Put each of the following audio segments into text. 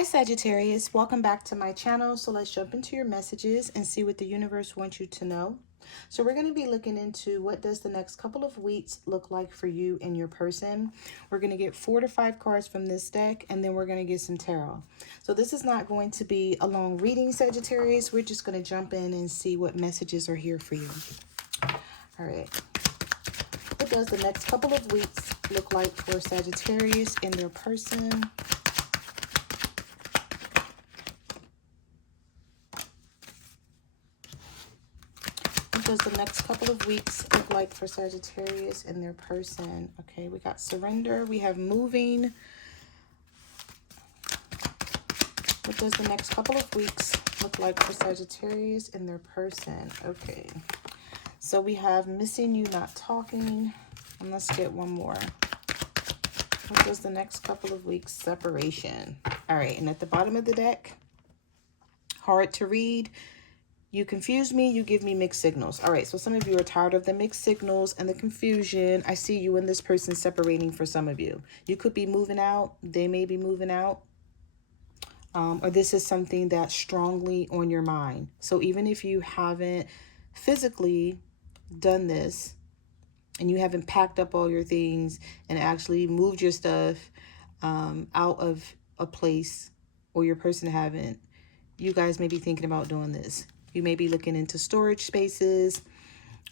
Hi Sagittarius, welcome back to my channel. So let's jump into your messages and see what the universe wants you to know. So we're going to be looking into what does the next couple of weeks look like for you and your person. We're going to get 4 to 5 cards from this deck, and then we're going to get some tarot. So this is not going to be a long reading, Sagittarius. We're just going to jump in and see what messages are here for you. All right. What does the next couple of weeks look like for Sagittarius and their person? What does the next couple of weeks look like for Sagittarius and their person? Okay, we got surrender. We have moving. What does the next couple of weeks look like for Sagittarius and their person? Okay, so we have missing you, not talking. And let's get one more. What does the next couple of weeks? Separation. All right, and at the bottom of the deck, hard to read. You confuse me, you give me mixed signals. All right, so some of you are tired of the mixed signals and the confusion. I see you and this person separating for some of you. You could be moving out. They may be moving out. Or this is something that's strongly on your mind. So even if you haven't physically done this and you haven't packed up all your things and actually moved your stuff out of a place, or your person haven't, you guys may be thinking about doing this. You may be looking into storage spaces,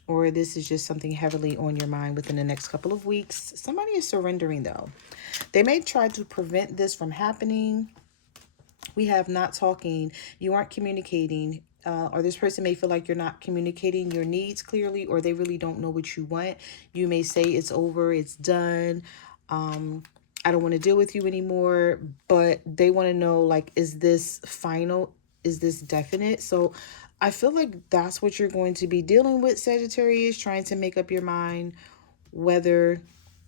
or this is just something heavily on your mind within the next couple of weeks. Somebody is surrendering, though. They may try to prevent this from happening. We have not talking. You aren't communicating. Or this person may feel like you're not communicating your needs clearly, or they really don't know what you want. You may say it's over, it's done. I don't want to deal with you anymore, but they want to know, like, is this final? Is this definite? So I feel like that's what you're going to be dealing with, Sagittarius, trying to make up your mind whether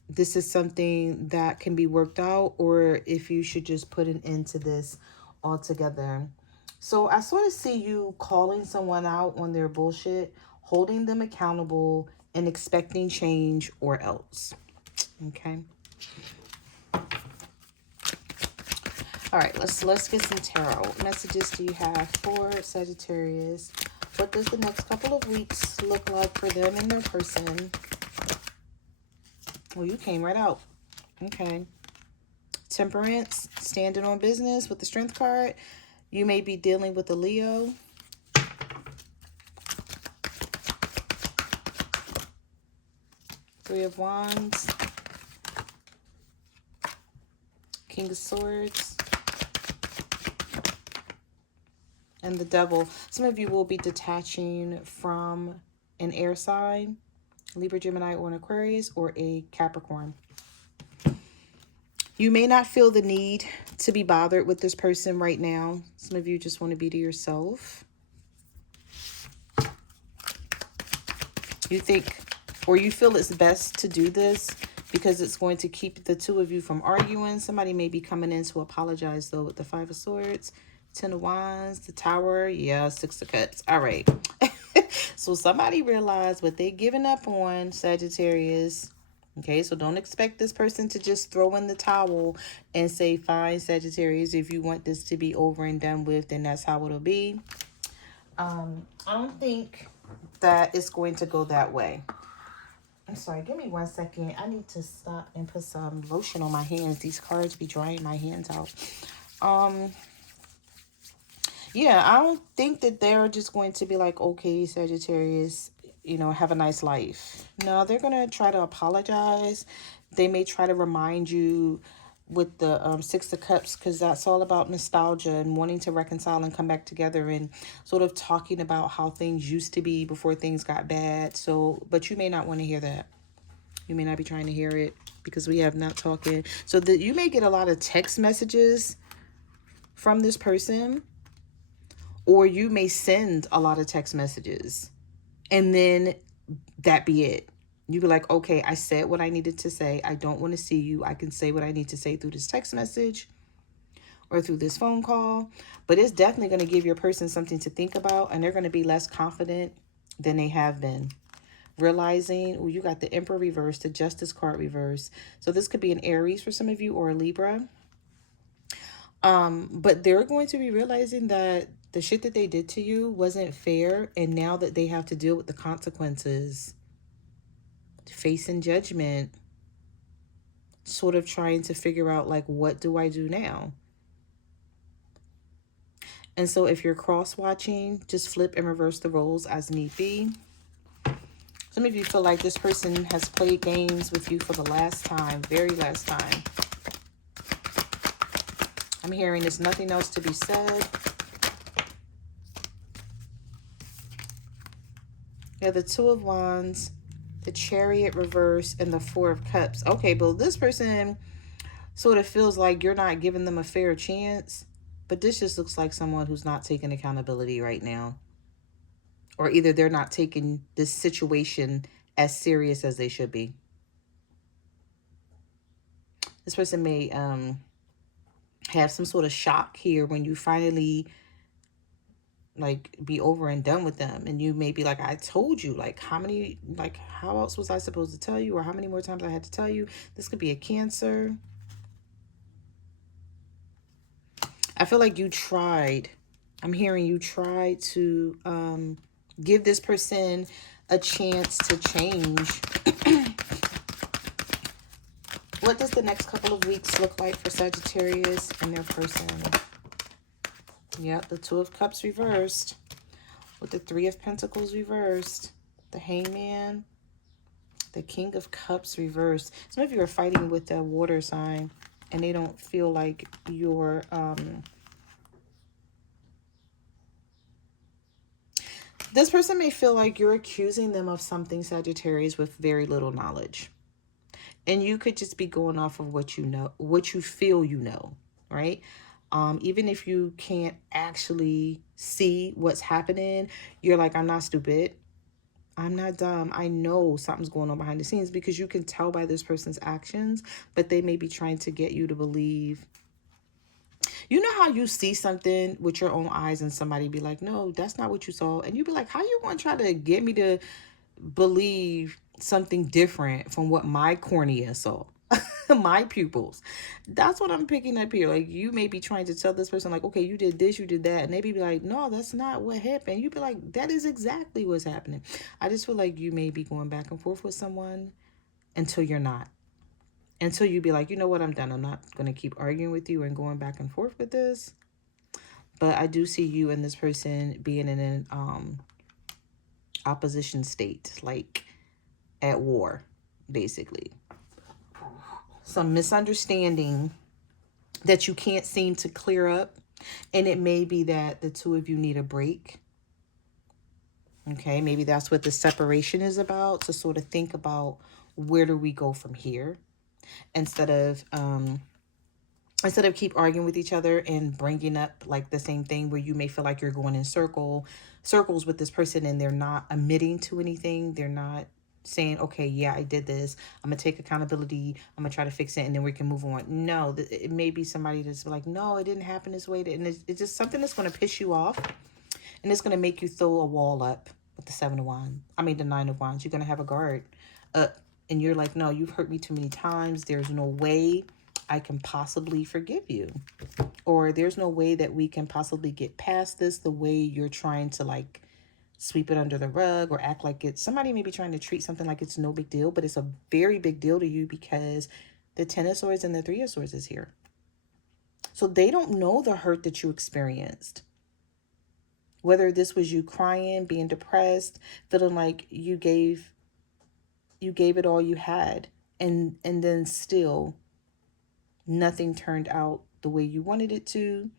this is something that can be worked out or if you should just put an end to this altogether. So I sort of see you calling someone out on their bullshit, holding them accountable, and expecting change or else. Okay. All right, let's get some tarot. What messages do you have for Sagittarius? What does the next couple of weeks look like for them and their person? Well, you came right out. Okay. Temperance, standing on business with the Strength card. You may be dealing with a Leo. Three of Wands. King of Swords. And the Devil. Some of you will be detaching from an air sign, Libra, Gemini, or an Aquarius, or a Capricorn. You may not feel the need to be bothered with this person right now. Some of you just want to be to yourself. You think, or you feel it's best to do this because it's going to keep the two of you from arguing. Somebody may be coming in to apologize, though, with the Five of Swords, Ten of Wands, the Tower. Yeah, Six of Cups. All right. So somebody realized what they're giving up on, Sagittarius. Okay, so don't expect this person to just throw in the towel and say, fine, Sagittarius, if you want this to be over and done with, then that's how it'll be. I don't think that it's going to go that way. I'm sorry, give me 1 second. I need to stop and put some lotion on my hands. These cards be drying my hands out. Yeah, I don't think that they're just going to be like, okay, Sagittarius, you know, have a nice life. No, they're going to try to apologize. They may try to remind you with the Six of Cups, because that's all about nostalgia and wanting to reconcile and come back together and sort of talking about how things used to be before things got bad. So, but you may not want to hear that. You may not be trying to hear it because we have not talking. So that you may get a lot of text messages from this person, or you may send a lot of text messages and then that be it. You be like, okay, I said what I needed to say. I don't want to see you. I can say what I need to say through this text message or through this phone call. But it's definitely going to give your person something to think about, and they're going to be less confident than they have been. Realizing, oh, you got the Emperor reverse, the Justice card reverse. So this could be an Aries for some of you, or a Libra. But they're going to be realizing that the shit that they did to you wasn't fair, and now that they have to deal with the consequences, facing judgment, sort of trying to figure out, like, what do I do now? And so if you're cross watching, just flip and reverse the roles as need be. Some of you feel like this person has played games with you for the last time, very last time. I'm hearing there's nothing else to be said. Yeah, the Two of Wands, the Chariot reverse, and the Four of Cups. Okay, but this person sort of feels like you're not giving them a fair chance. But this just looks like someone who's not taking accountability right now. Or either they're not taking this situation as serious as they should be. This person may have some sort of shock here when you finally like be over and done with them, and you may be like, I told you, like, how else was I supposed to tell you, or how many more times I had to tell you? This could be a Cancer. I feel like you tried. I'm hearing you try to give this person a chance to change. What does the next couple of weeks look like for Sagittarius and their person? Yep, the Two of Cups reversed with the Three of Pentacles reversed, the Hangman, the King of Cups reversed. Some of you are fighting with the water sign and they don't feel like you're this person may feel like you're accusing them of something, Sagittarius, with very little knowledge. And you could just be going off of what you know, what you feel you know, right? Even if you can't actually see what's happening, you're like, I'm not stupid. I'm not dumb. I know something's going on behind the scenes, because you can tell by this person's actions, but they may be trying to get you to believe. You know how you see something with your own eyes and somebody be like, no, that's not what you saw. And you be like, how you want to try to get me to believe something different from what my cornea saw? My pupils. That's what I'm picking up here. Like, you may be trying to tell this person, like, okay, you did this, you did that, and they be like, no, that's not what happened. You be like, that is exactly what's happening. I just feel like you may be going back and forth with someone until you're not, until you be like, you know what, I'm done. I'm not going to keep arguing with you and going back and forth with this. But I do see you and this person being in an opposition state, like at war, basically. Some misunderstanding that you can't seem to clear up. And it may be that the two of you need a break. Okay, maybe that's what the separation is about, to sort of think about, where do we go from here? Instead of keep arguing with each other and bringing up like the same thing, where you may feel like you're going in circles with this person, and they're not admitting to anything. They're not saying, okay, yeah, I did this. I'm going to take accountability. I'm going to try to fix it, and then we can move on. No, it may be somebody that's like, no, it didn't happen this way. And it's just something that's going to piss you off. And it's going to make you throw a wall up with the the Nine of Wands. You're going to have a guard up. And you're like, no, you've hurt me too many times. There's no way I can possibly forgive you. Or there's no way that we can possibly get past this, the way you're trying to like sweep it under the rug, or act like it's, somebody may be trying to treat something like it's no big deal, but it's a very big deal to you, because the Ten of Swords and the Three of Swords is here. So they don't know the hurt that you experienced. Whether this was you crying, being depressed, feeling like you gave it all you had, and then still nothing turned out the way you wanted it to,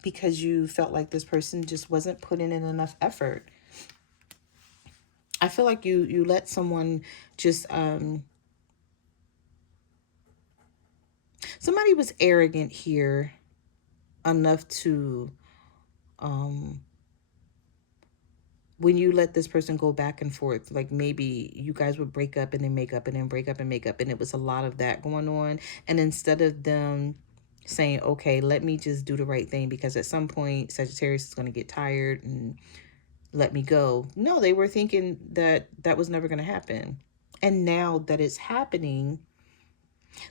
because you felt like this person just wasn't putting in enough effort. I feel like you let someone just somebody was arrogant here enough to when you let this person go back and forth, like maybe you guys would break up and then make up and then break up and make up, and it was a lot of that going on. And instead of them saying, okay, let me just do the right thing, because at some point Sagittarius is going to get tired and let me go. No, they were thinking that that was never going to happen. And now that it's happening,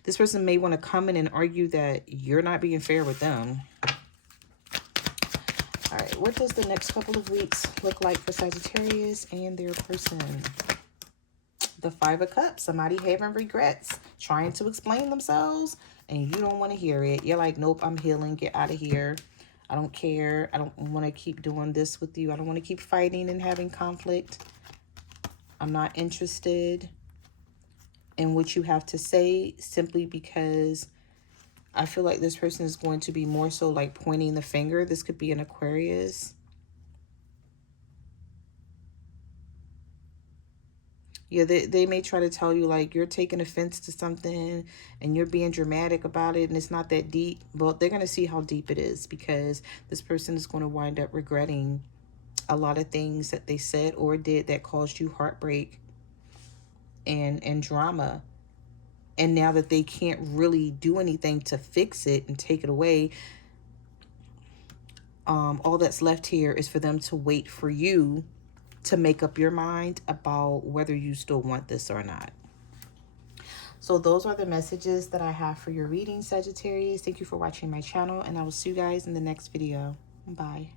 This person may want to come in and argue that you're not being fair with them. All right, what does the next couple of weeks look like for Sagittarius and their person? The Five of Cups, somebody having regrets, trying to explain themselves, and you don't want to hear it. You're like, nope, I'm healing, get out of here. I don't care. I don't want to keep doing this with you. I don't want to keep fighting and having conflict. I'm not interested in what you have to say, simply because I feel like this person is going to be more so like pointing the finger. This could be an Aquarius. Yeah, they may try to tell you like you're taking offense to something and you're being dramatic about it and it's not that deep. But they're going to see how deep it is, because this person is going to wind up regretting a lot of things that they said or did that caused you heartbreak and drama. And now that they can't really do anything to fix it and take it away, all that's left here is for them to wait for you to make up your mind about whether you still want this or not. So those are the messages that I have for your reading, Sagittarius. Thank you for watching my channel, and I will see you guys in the next video. Bye.